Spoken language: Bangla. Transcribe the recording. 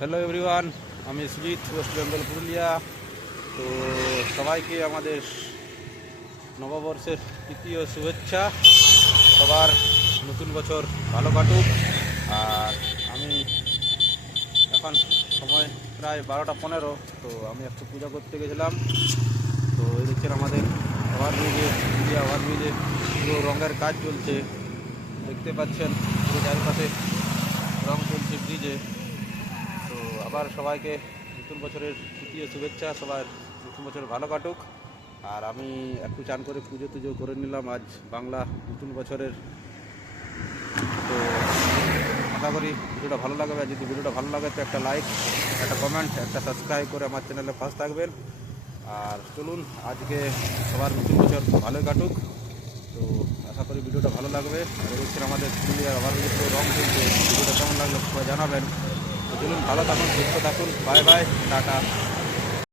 হ্যালো এভরিওয়ান, আমি সুজিত, ওয়েস্ট বেঙ্গল পুরুলিয়া। তো সবাইকে আমাদের নববর্ষের তৃতীয় শুভেচ্ছা। সবার নতুন বছর ভালো কাটুক। আর আমি এখন সময় প্রায় 12টা 15। তো আমি একটু পূজা করতে গেছিলাম। তো এই দেখছেন আমাদের ওভারব্রিজে, পুরুলিয়া ওভারব্রিজে পুরো রঙের কাজ চলছে, দেখতে পাচ্ছেন পুরো চারিপাশে রং চলছে ব্রিজে। তো আবার সবাইকে নতুন বছরের তৃতীয় শুভেচ্ছা। সবার নতুন বছর ভালো কাটুক। আর আমি একটু চান করে পুজো টুজো করে নিলাম আজ বাংলা নতুন বছরের। তো আশা করি ভিডিওটা ভালো লাগবে। আর যদি ভিডিওটা ভালো লাগে তো একটা লাইক, একটা কমেন্ট, একটা সাবস্ক্রাইব করে আমার চ্যানেলে ফার্স্ট থাকবেন। আর চলুন আজকে সবার নতুন বছর ভালোই কাটুক। তো আশা করি ভিডিওটা ভালো লাগবে। আর দেখছেন আমাদের পুরুলিয়ার ওভারব্রিজে পুরো রং চলছে। ভিডিওটা কেমন লাগলো সবাই জানাবেন। তো চলুন, ভালো থাকুন, সুস্থ থাকুন। Bye bye, tata.